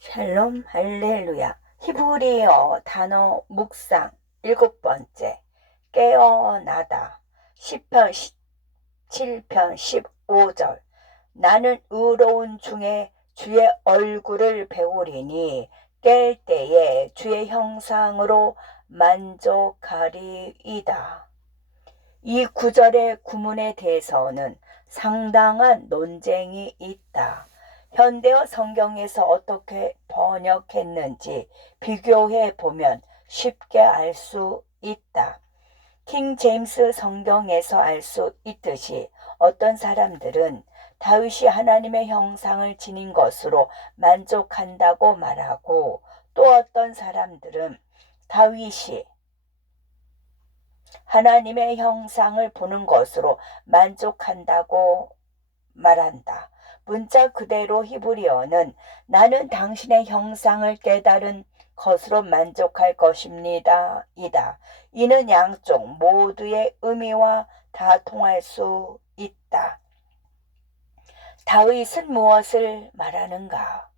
샬롬 할렐루야. 히브리어 단어 묵상 7번째. 깨어나다. 시편 7편 15절. 나는 의로운 중에 주의 얼굴을 배우리니 깰 때에 주의 형상으로 만족하리이다. 이 구절의 구문에 대해서는 상당한 논쟁이 있다. 현대어 성경에서 어떻게 번역했는지 비교해 보면 쉽게 알 수 있다. 킹 제임스 성경에서 알 수 있듯이 어떤 사람들은 다윗이 하나님의 형상을 지닌 것으로 만족한다고 말하고, 또 어떤 사람들은 다윗이 하나님의 형상을 보는 것으로 만족한다고 말한다. 문자 그대로 히브리어는 나는 당신의 형상을 깨달은 것으로 만족할 것입니다. 이다. 이는 양쪽 모두의 의미와 다 통할 수 있다. 다윗은 무엇을 말하는가?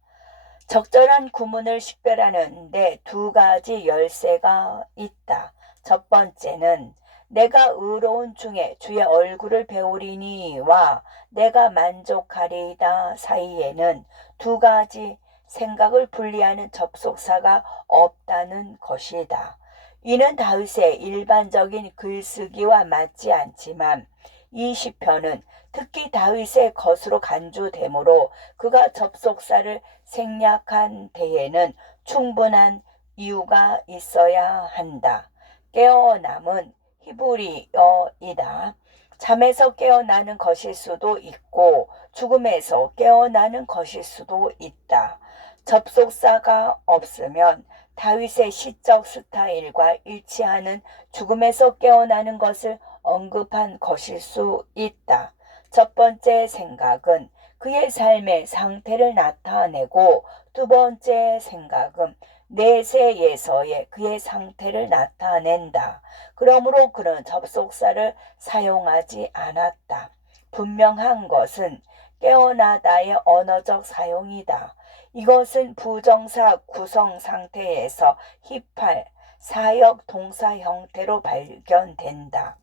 적절한 구문을 식별하는 데 두 가지 열쇠가 있다. 첫 번째는 내가 의로운 중에 주의 얼굴을 배우리니와 내가 만족하리이다 사이에는 두 가지 생각을 분리하는 접속사가 없다는 것이다. 이는 다윗의 일반적인 글쓰기와 맞지 않지만 이 시편은 특히 다윗의 것으로 간주되므로 그가 접속사를 생략한 데에는 충분한 이유가 있어야 한다. 깨어남은 히브리어이다. 잠에서 깨어나는 것일 수도 있고 죽음에서 깨어나는 것일 수도 있다. 접속사가 없으면 다윗의 시적 스타일과 일치하는 죽음에서 깨어나는 것을 언급한 것일 수 있다. 첫 번째 생각은 그의 삶의 상태를 나타내고, 두 번째 생각은 내세에서의 그의 상태를 나타낸다. 그러므로 그는 접속사를 사용하지 않았다. 분명한 것은 깨어나다의 언어적 사용이다. 이것은 부정사 구성 상태에서 힙할 사역 동사 형태로 발견된다.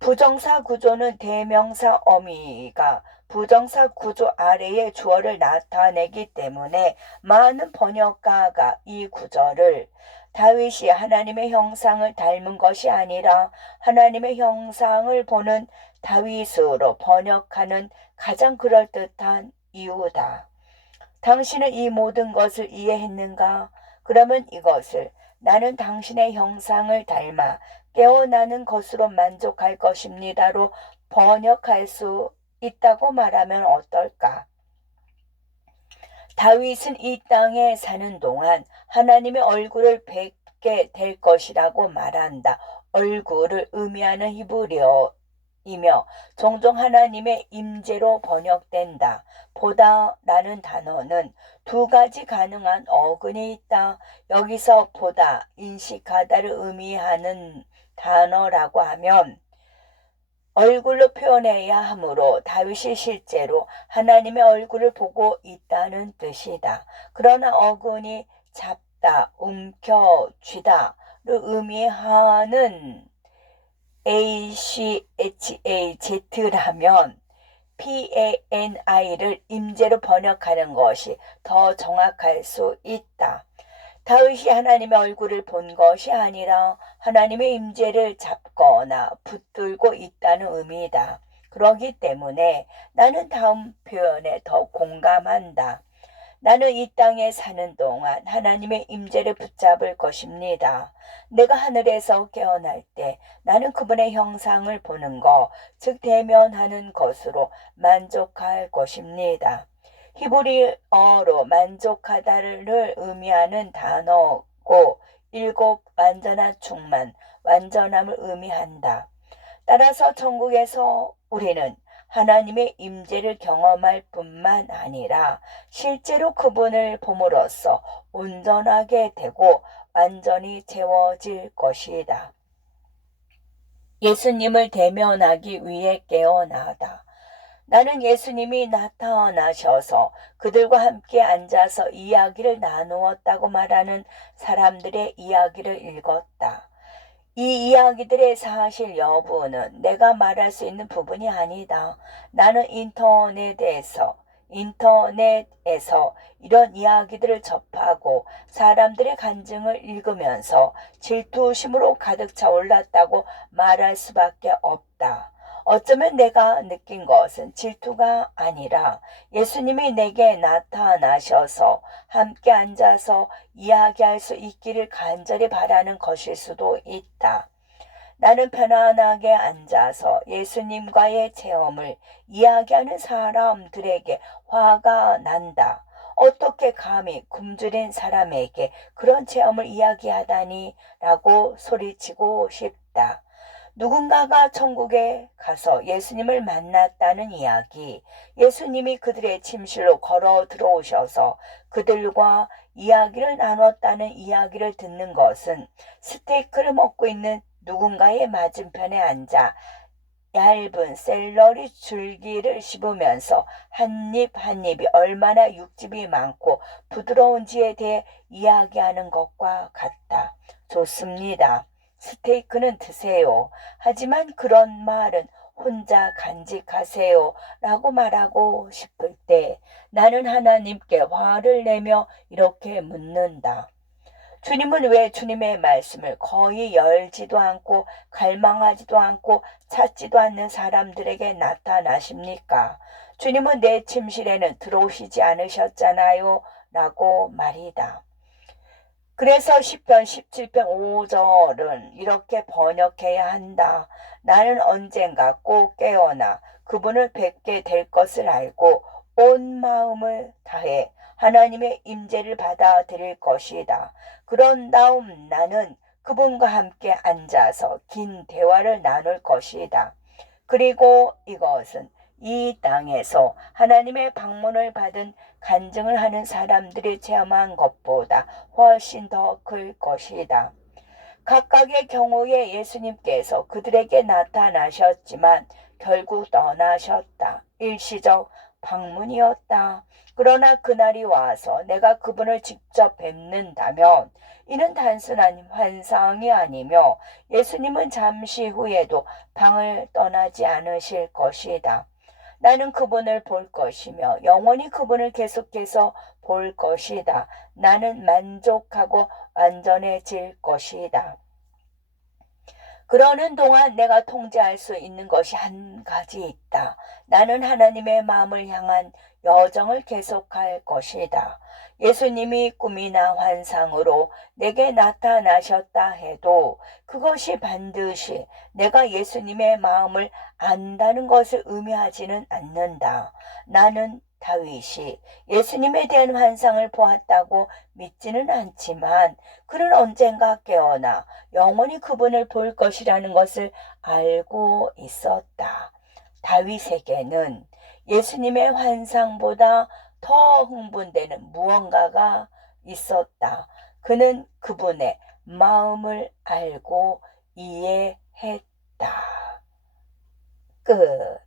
부정사 구조는 대명사 어미가 부정사 구조 아래의 주어를 나타내기 때문에 많은 번역가가 이 구절을 다윗이 하나님의 형상을 닮은 것이 아니라 하나님의 형상을 보는 다윗으로 번역하는 가장 그럴듯한 이유다. 당신은 이 모든 것을 이해했는가? 그러면 이것을 나는 당신의 형상을 닮아 깨어나는 것으로 만족할 것입니다로 번역할 수 있다고 말하면 어떨까? 다윗은 이 땅에 사는 동안 하나님의 얼굴을 뵙게 될 것이라고 말한다. 얼굴을 의미하는 히브리어이며 종종 하나님의 임재로 번역된다. 보다라는 단어는 두 가지 가능한 어근이 있다. 여기서 보다, 인식하다를 의미하는 단어라고 하면 얼굴로 표현해야 하므로 다윗이 실제로 하나님의 얼굴을 보고 있다는 뜻이다. 그러나 어근이 잡다, 움켜쥐다를 의미하는 ACHAZ라면 PANI를 임재로 번역하는 것이 더 정확할 수 있다. 다윗이 하나님의 얼굴을 본 것이 아니라 하나님의 임재를 잡거나 붙들고 있다는 의미이다. 그렇기 때문에 나는 다음 표현에 더 공감한다. 나는 이 땅에 사는 동안 하나님의 임재를 붙잡을 것입니다. 내가 하늘에서 깨어날 때 나는 그분의 형상을 보는 것, 즉 대면하는 것으로 만족할 것입니다. 히브리어로 만족하다를 의미하는 단어고 일곱 완전한 충만, 완전함을 의미한다. 따라서 천국에서 우리는 하나님의 임재를 경험할 뿐만 아니라 실제로 그분을 봄으로써 온전하게 되고 완전히 채워질 것이다. 예수님을 대면하기 위해 깨어나다. 나는 예수님이 나타나셔서 그들과 함께 앉아서 이야기를 나누었다고 말하는 사람들의 이야기를 읽었다. 이 이야기들의 사실 여부는 내가 말할 수 있는 부분이 아니다. 나는 인터넷에서 이런 이야기들을 접하고 사람들의 간증을 읽으면서 질투심으로 가득 차 올랐다고 말할 수밖에 없다. 어쩌면 내가 느낀 것은 질투가 아니라 예수님이 내게 나타나셔서 함께 앉아서 이야기할 수 있기를 간절히 바라는 것일 수도 있다. 나는 편안하게 앉아서 예수님과의 체험을 이야기하는 사람들에게 화가 난다. 어떻게 감히 굶주린 사람에게 그런 체험을 이야기하다니 라고 소리치고 싶다. 누군가가 천국에 가서 예수님을 만났다는 이야기, 예수님이 그들의 침실로 걸어 들어오셔서 그들과 이야기를 나눴다는 이야기를 듣는 것은 스테이크를 먹고 있는 누군가의 맞은편에 앉아 얇은 샐러리 줄기를 씹으면서 한 입 한 입이 얼마나 육즙이 많고 부드러운지에 대해 이야기하는 것과 같다. 좋습니다. 스테이크는 드세요. 하지만 그런 말은 혼자 간직하세요 라고 말하고 싶을 때 나는 하나님께 화를 내며 이렇게 묻는다. 주님은 왜 주님의 말씀을 거의 열지도 않고 갈망하지도 않고 찾지도 않는 사람들에게 나타나십니까? 주님은 내 침실에는 들어오시지 않으셨잖아요 라고 말이다. 그래서 시편 17편 5절은 이렇게 번역해야 한다. 나는 언젠가 꼭 깨어나 그분을 뵙게 될 것을 알고 온 마음을 다해 하나님의 임재를 받아들일 것이다. 그런 다음 나는 그분과 함께 앉아서 긴 대화를 나눌 것이다. 그리고 이것은 이 땅에서 하나님의 방문을 받은 간증을 하는 사람들이 체험한 것보다 훨씬 더 클 것이다. 각각의 경우에 예수님께서 그들에게 나타나셨지만 결국 떠나셨다. 일시적 방문이었다. 그러나 그날이 와서 내가 그분을 직접 뵙는다면 이는 단순한 환상이 아니며 예수님은 잠시 후에도 방을 떠나지 않으실 것이다. 나는 그분을 볼 것이며 영원히 그분을 계속해서 볼 것이다. 나는 만족하고 안전해질 것이다. 그러는 동안 내가 통제할 수 있는 것이 한 가지 있다. 나는 하나님의 마음을 향한 여정을 계속할 것이다. 예수님이 꿈이나 환상으로 내게 나타나셨다 해도 그것이 반드시 내가 예수님의 마음을 안다는 것을 의미하지는 않는다. 나는 다윗이 예수님에 대한 환상을 보았다고 믿지는 않지만 그는 언젠가 깨어나 영원히 그분을 볼 것이라는 것을 알고 있었다. 다윗에게는 예수님의 환상보다 더 흥분되는 무언가가 있었다. 그는 그분의 마음을 알고 이해했다. 끝.